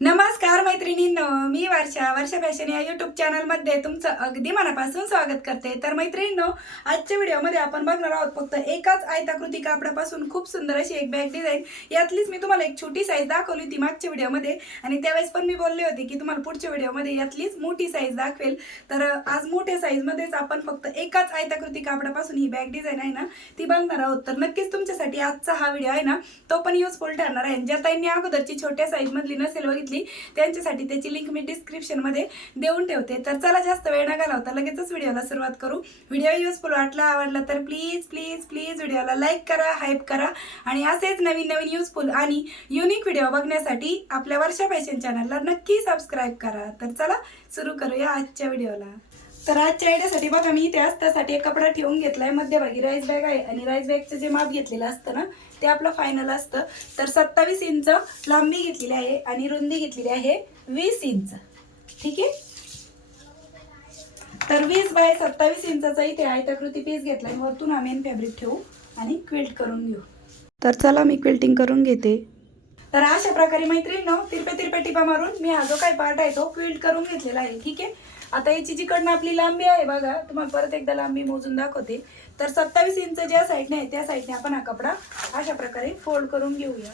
नमस्कार मैत्रिणींनो, मी वर्षा फॅशन या यूट्यूब चॅनलमध्ये तुमचं अगदी मनापासून स्वागत करते। तर मैत्रिणींनो, आजच्या व्हिडिओमध्ये आपण बघणार आहोत फक्त एकाच आयताकृती कापडापासून खूप सुंदर अशी एक बॅग डिझाइन। यातलीच मी तुम्हाला एक छोटी साईज दाखवली होती मागच्या व्हिडिओमध्ये, आणि त्यावेळेस पण मी बोलले होते की तुम्हाला पुढच्या व्हिडिओमध्ये यातलीच मोठी साईज दाखवेल। तर आज मोठ्या साईजमध्येच आपण फक्त एकाच आयताकृती कापडापासून ही बॅग डिझाइन आहे ना ती बघणार आहोत। तर नक्कीच तुमच्यासाठी आजचा हा व्हिडिओ आहे ना तो पण युजफुल ठरणार आहे। ज्या ताईंनी अगोदरची छोट्या साईजमधली नसेल बघितली त्यांच्यासाठी त्याची लिंक मी डिस्क्रिप्शन मध्ये देऊन ठेवते। तर चला जास्त वेळ न घालवता लगेचच व्हिडिओला सुरुवात करू। व्हिडिओ युजफुल वाटला आवडला तर प्लीज प्लीज प्लीज व्हिडिओला लाईक करा, हाईप करा, आणि असेच नवीन नवीन युजफुल आणि युनिक व्हिडिओ बघण्यासाठी आपल्या वर्षा फॅशन चॅनलला नक्की सबस्क्राइब करा। तर चला सुरू करूया आजच्या व्हिडिओला। तर आजच्या आयडियासाठी बघा मी इथे अस्त्यासाठी एक कपडा ठेवून घेतलाय। मध्यभागी राईस बॅग आहे आणि राईस बॅगचं जे माप घेतलेलं असतं ना ते आपलं फायनल असतं। तर 27 इंच लांबी घेतलेली आहे आणि रुंदी घेतलेली आहे 20 इंच। ठीक आहे, तर 20 बाय 27 इंचाचा इथे आयताकृती पीस घेतलाय। वरतून हा मेन फॅब्रिक ठेवू आणि क्विल्ट करून घेऊ। तर चला मी क्विल्टिंग करून घेते। तर अशा प्रकारे मैत्रिणींनो तिरपे टिपा मारून मी हा जो काही पार्ट आहे तो क्विल्ट करून घेतलेला आहे। ठीक आहे, आता याची जिकडनं आपली लांबी आहे बघा, तुम्हाला परत एकदा लांबी मोजून दाखवते। तर 27 इंच ज्या साईडने आहे त्या साईडने आपण हा कपडा अशा प्रकारे फोल्ड करून घेऊया।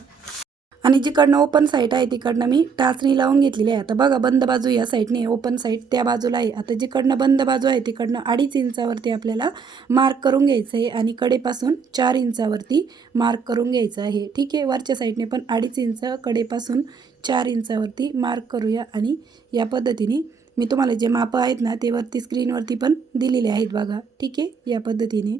आणि जिकडनं ओपन साईड आहे तिकडनं मी टाचणी लावून घेतलेली आहे। आता बघा बंद बाजू या साईडने, ओपन साईड त्या बाजूला आहे। आता जिकडनं बंद बाजू आहे तिकडनं 2.5 इंचावरती आपल्याला मार्क करून घ्यायचं आहे आणि कडेपासून 4 इंचावरती मार्क करून घ्यायचं आहे। ठीक आहे, वरच्या साईडने पण 2.5 इंच, कडेपासून 4 इंचावरती मार्क करूया। आणि या पद्धतीने मी तुम्हाला जे माप आहेत ना ते वरती स्क्रीनवरती पण दिलेले आहेत बघा। ठीक आहे, या पद्धतीने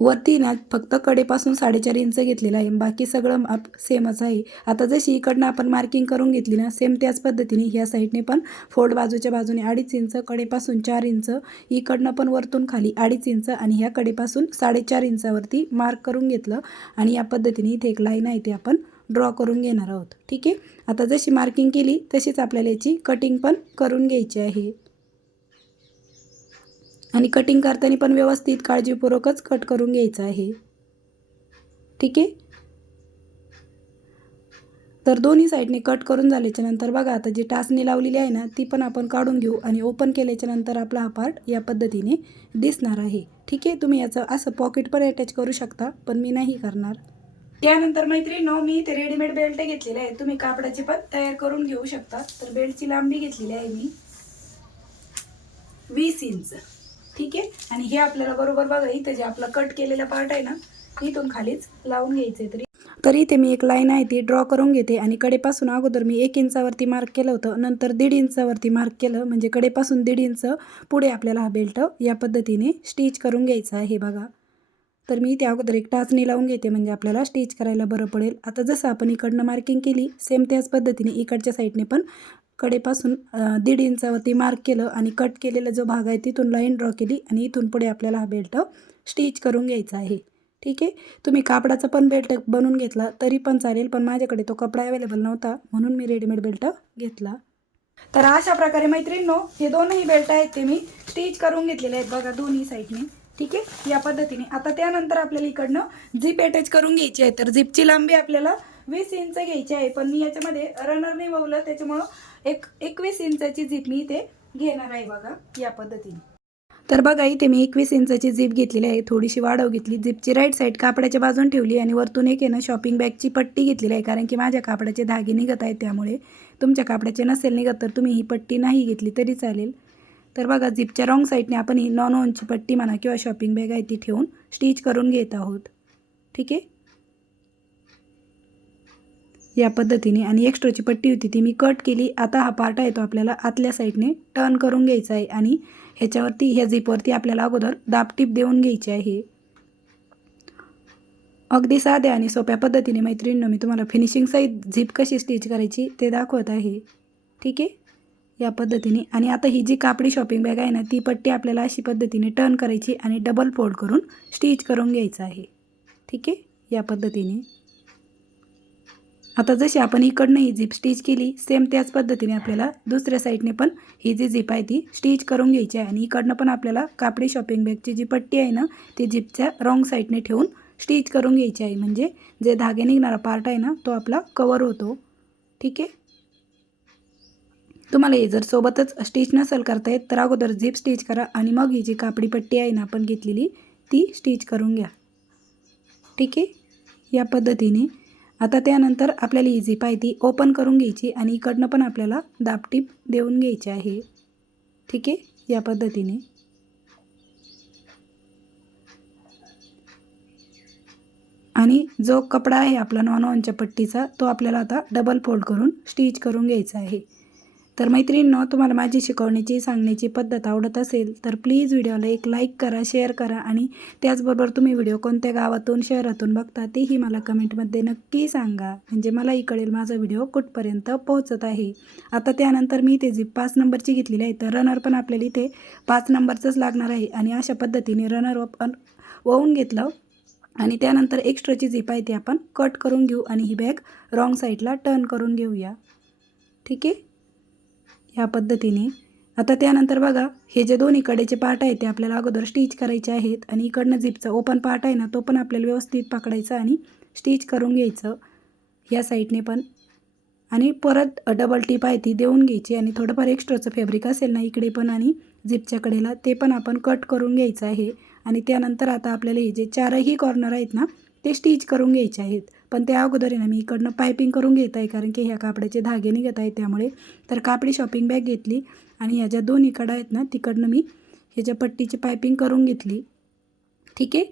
वरती ना फक्त कडेपासून 4.5 इंच घेतलेलं आहे, बाकी सगळं माप सेमच आहे। आता जशी इकडनं आपण मार्किंग करून घेतली ना सेम त्याच पद्धतीने ह्या साईडने पण फोल्ड बाजूच्या बाजूने 2.5 इंच, कडेपासून 4 इंच, इकडनं पण वरतून खाली 2.5 इंच आणि ह्या कडेपासून 4.5 इंचावरती मार्क करून घेतलं। आणि या पद्धतीने इथे एक लाईन आहे ती आपण ड्रॉ करून घेणार आहोत। ठीक आहे, आता जशी मार्किंग केली तशीच आपल्याला याची कटिंग पण करून घ्यायची आहे। आणि कटिंग करताना पण व्यवस्थित काळजीपूर्वकच कट करून घ्यायचं आहे। ठीक आहे, तर दोन्ही साईडने कट करून झाल्याच्या नंतर बघा आता जी टाचणी लावलेली आहे ना ती पण आपण काढून घेऊ आणि ओपन केल्याच्या नंतर आपला हा पार्ट या पद्धतीने दिसणार आहे। ठीक आहे, तुम्ही याचं असं पॉकेट पण अटॅच करू शकता, पण मी नाही करणार। त्यानंतर मैत्रिणींनो मी इथे रेडीमेड बेल्ट घेतलेले आहे, तुम्ही कापडाची पण तयार करून घेऊ शकता। तर बेल्टची लांबी घेतलेली आहे मी 20 इंच। ठीक आहे, आणि हे आपल्याला बरोबर बघा इथं जे आपला कट केलेला पार्ट आहे ना इथून खालीच लावून घ्यायचे। तरी इथे मी एक लाईन आहे ती ड्रॉ करून घेते आणि कडेपासून अगोदर मी 1 इंचावरती मार्क केलं होतं, नंतर 1.5 इंचावरती मार्क केलं, म्हणजे कडेपासून 1.5 इंच पुढे आपल्याला हा बेल्ट या पद्धतीने स्टिच करून घ्यायचा आहे बघा। तर मी इथे अगोदर एक टाचणी लावून घेते म्हणजे आपल्याला स्टिच करायला बरं पडेल। आता जसं आपण इकडनं मार्किंग केली सेम त्याच पद्धतीने इकडच्या साईडने पण कडेपासून 1.5 इंचावरती मार्क केलं आणि कट केलेला जो भाग आहे तिथून लाईन ड्रॉ केली आणि इथून पुढे आपल्याला हा बेल्ट स्टिच करून घ्यायचा आहे। ठीक आहे, तुम्ही कापडाचा पण बेल्ट बनवून घेतला तरी पण चालेल, पण माझ्याकडे तो कपडा अवेलेबल नव्हता म्हणून मी रेडीमेड बेल्ट घेतला। तर अशा प्रकारे मैत्रिणींनो हे दोनही बेल्ट आहेत ते मी स्टिच करून घेतलेले आहेत बघा दोन्ही साईडने। ठीक आहे, या पद्धतीने आता त्यानंतर आपल्याला इकडनं झिप अटॅच करून घ्यायची आहे। तर झिपची लांबी आपल्याला 20 इंच घ्यायची आहे, पण मी याच्यामध्ये रनर नाही ववलं त्याच्यामुळं 21 इंचाची झिप मी इथे घेणार आहे बघा या पद्धतीने। तर बघा इथे मी 21 इंचाची झिप घेतलेली आहे, थोडीशी वाढव घेतली, झिपची राईट साईड कापडाच्या बाजून ठेवली आणि वरतून एक आहे ना शॉपिंग बॅगची पट्टी घेतलेली आहे, कारण की माझ्या कापडाचे धागे निघत आहेत त्यामुळे। तुमच्या कापडाचे नसेल निघत तर तुम्ही ही पट्टी नाही घेतली तरी चालेल। तर बघा झिपच्या रॉंग साईडने आपण ही नॉन ऑनची पट्टी म्हणा किंवा शॉपिंग बॅग आहे ती ठेवून स्टिच करून घेत आहोत। ठीक आहे, या पद्धतीने। आणि एक्स्ट्राची पट्टी होती ती मी कट केली। आता हा पार्ट आहे तो आपल्याला आतल्या साईडने टर्न करून घ्यायचा आहे आणि ह्याच्यावरती ह्या झिपवरती आपल्याला अगोदर दाबटीप देऊन घ्यायची आहे। अगदी साध्या आणि सोप्या पद्धतीने मैत्रिणींनो मी तुम्हाला फिनिशिंग सहित झिप कशी स्टिच करायची ते दाखवत आहे। ठीक आहे, या पद्धतीने। आणि आता ही जी कापडी शॉपिंग बॅग आहे ना ती पट्टी आपल्याला अशी पद्धतीने टर्न करायची आणि डबल फोल्ड करून स्टिच करून घ्यायचं आहे। ठीक आहे, या पद्धतीने। आता जशी आपण इकडनं ही झिप स्टिच केली सेम त्याच पद्धतीने आपल्याला दुसऱ्या साईडने पण ही जी झिप आहे ती स्टिच करून घ्यायची आहे। आणि इकडनं पण आपल्याला कापडी शॉपिंग बॅगची जी पट्टी आहे ना ती झिपच्या रॉंग साईडने ठेवून स्टिच करून घ्यायची आहे, म्हणजे जे धागे निघणारा पार्ट आहे ना तो आपला कवर होतो। ठीक आहे. तुम्हाला हे जर सोबतच स्टिच नसेल करता येत तर अगोदर झिप स्टिच करा आणि मग ही जी कापडी पट्टी आहे ना आपण घेतलेली ती स्टिच करून घ्या. ठीक आहे, या पद्धतीने. आता त्यानंतर आपल्याला ही झिप आहे ती ओपन करून घ्यायची आणि इकडनं पण आपल्याला दाबटीप देऊन घ्यायची आहे. ठीक आहे, या पद्धतीने. आणि जो कपडा आहे आपला नॉन-ऑनच्या पट्टीचा तो आपल्याला आता डबल फोल्ड करून स्टिच करून घ्यायचा आहे. तर मैत्रिणींनो, तुम्हाला माझी शिकवण्याची सांगण्याची पद्धत आवडत असेल तर प्लीज व्हिडिओला एक लाईक करा, शेअर करा आणि त्याचबरोबर तुम्ही व्हिडिओ कोणत्या गावातून शहरातून बघता तेही मला कमेंटमध्ये नक्की सांगा, म्हणजे मलाही कळेल माझा व्हिडिओ कुठपर्यंत पोहोचत आहे. आता त्यानंतर मी इथे जी 5 नंबरची घेतलेली आहे तर रनर पण आपल्याला इथे 5 नंबरचंच लागणार आहे आणि अशा पद्धतीने रनर ओवून घेतलं आणि त्यानंतर एक्स्ट्राची झिप आहे ती आपण कट करून घेऊ आणि ही बॅग रॉंग साईडला टर्न करून घेऊया. ठीक आहे, ह्या पद्धतीने. आता त्यानंतर बघा, हे जे दोन्ही कडेचे पार्ट आहेत ते आपल्याला अगोदर स्टिच करायचे आहेत आणि इकडनं झिपचा ओपन पार्ट आहे ना तो पण आपल्याला व्यवस्थित पकडायचा आणि स्टिच करून घ्यायचं या साईडने पण. आणि परत डबल टिप आहे ती देऊन घ्यायची आणि थोडंफार एक्स्ट्राचं फॅब्रिक असेल ना इकडे पण आणि झिपच्या कडेला ते पण आपण कट करून घ्यायचं आहे. आणि त्यानंतर आता आपल्याला हे जे 4ही कॉर्नर आहेत ना ते स्टिच करून घ्यायचे आहेत. पण त्या अगोदर आहे ना मी इकडनं पायपिंग करून घेत आहे, कारण की ह्या कापडाचे धागे निघत आहेत त्यामुळे. तर कापडी शॉपिंग बॅग घेतली आणि ह्या ज्या दोन्ही कडा आहेत ना तिकडनं मी ह्याच्या पट्टीची पायपिंग करून घेतली. ठीक आहे,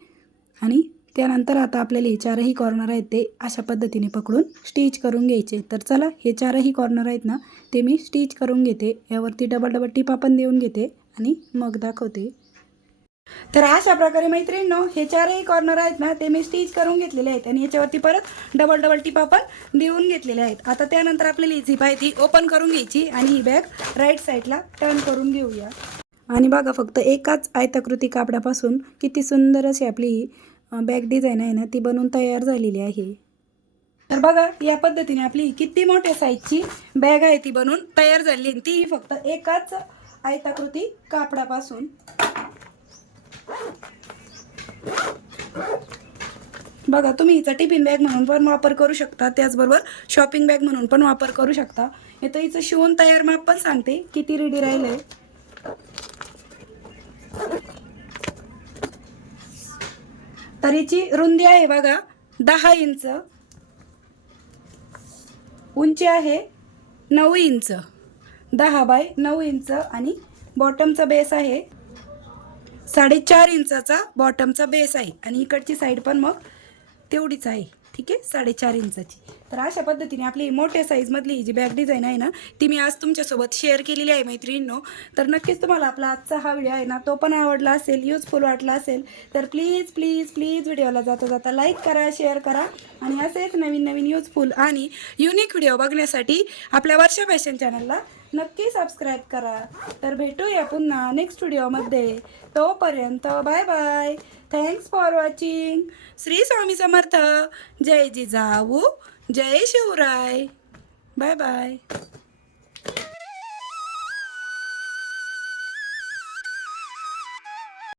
आणि त्यानंतर आता आपल्याला हे 4ही कॉर्नर आहेत ते अशा पद्धतीने पकडून स्टिच करून घ्यायचे. तर चला, हे 4ही कॉर्नर आहेत ना ते मी स्टिच करून घेते. यावरती डबल टिपा पण देऊन घेते आणि मग दाखवते. तर अशा प्रकारे मैत्रिणींनो, हे 4ही कॉर्नर आहेत ना ते मी स्टिच करून घेतलेले आहेत आणि याच्यावरती परत डबल टिपा पण देऊन घेतलेल्या आहेत. आता त्यानंतर आपल्याला ही झिप आहे ती ओपन करून घ्यायची आणि ही बॅग राईट साईडला टर्न करून घेऊया. आणि बघा, फक्त एकाच आयताकृती कापडापासून किती सुंदर अशी आपली बॅग डिझाईन आहे ना ती बनवून तयार झालेली आहे. तर बघा, या पद्धतीने आपली किती मोठ्या साईजची बॅग आहे ती बनवून तयार झाली आणि ती फक्त एकाच आयताकृती कापडापासून. बघा, तुम्ही हिचा टिफिन बॅग म्हणून पण वापर करू शकता, त्याचबरोबर शॉपिंग बॅग म्हणून पण वापर करू शकता. इथं हिचं शिवून तयार माप पण सांगते किती रेडी राहिले. तर हिची रुंदी आहे बघा 10 इंच, उंची आहे 9 इंच, 10 बाय 9 इंच आणि बॉटमचा बेस आहे 4.5 इंचाचा बॉटमचा बेस आहे आणि इकडची साईड पण मग तेवढीच आहे. ठीक आहे, 4.5 इंचाची. तर अशा पद्धतीने आपली मोठ्या साईजमधली ही जी बॅग डिझाईन आहे ना ती मी आज तुमच्यासोबत शेअर केलेली आहे मैत्रिणींनो. तर नक्कीच तुम्हाला आपला आजचा हा व्हिडिओ आहे ना तो पण आवडला असेल, युजफुल वाटला असेल तर प्लीज प्लीज प्लीज व्हिडिओला जाता जाता लाईक करा, शेअर करा आणि असेच नवीन नवीन युजफुल आणि युनिक व्हिडिओ बघण्यासाठी आपल्या वर्षा फॅशन चॅनलला नक्की सबस्क्राईब करा. तर भेटूया पुन्हा नेक्स्ट व्हिडिओमध्ये. तोपर्यंत bye bye. Thanks for watching. Shri Swami Samarth. जय जिजाऊ, जय शिवराय. Bye bye.